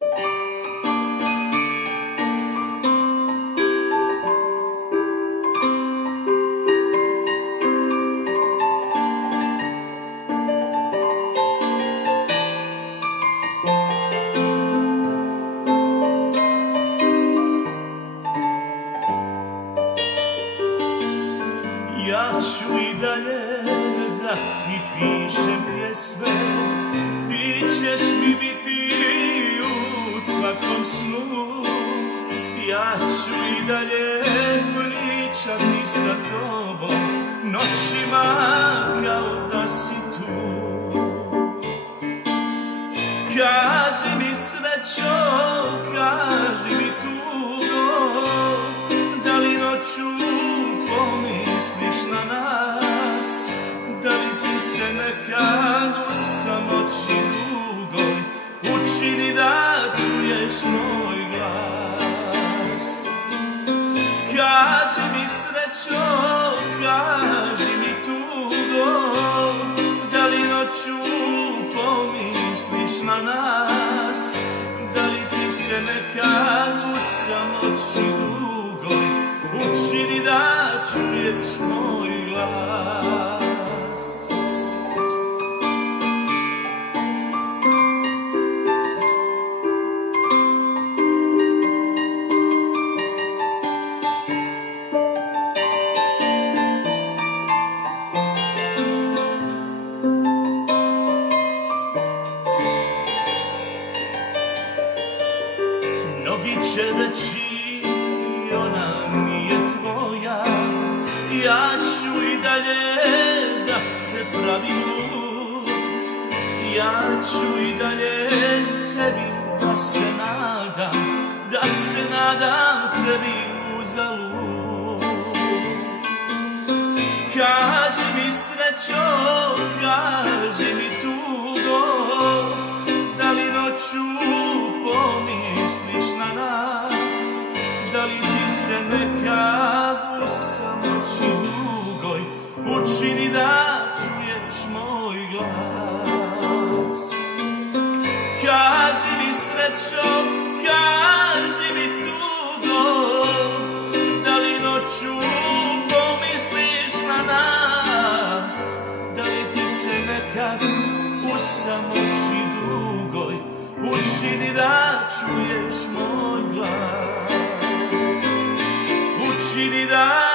Ja ću i dalje da ti pišem pjesme, ti ćeš mi biti u svakom snu. Ja ću i dalje pričati sa tobom noćima kao da si tu. Kaži mi srećo, kaži mi tugo, da li noću pomisliš na nas, da li ti se nekad u samoći dugoj učini da čuješ moj glas. Kaži mi srećo, kaži mi tugo, da li noću pomisliš na nas, da li ti se nekad u samoći dugoj učini da čuješ moj glas. Mnogi će reći ona nije tvoja, ja ću i dalje da se pravim lud. Ja ću i dalje tebi da se nadam tebi uzalud. Kaži mi srećo, kaži mi tugo, da li noću pomisliš na nas, da li ti se nekad u samoći dugoj učini da čuješ moj glas. Kaži mi srećo, kaži mi tugo, da li noću pomisliš na nas, da li ti se nekad u samoći dugoj učini da čuješ moj glas. Učini da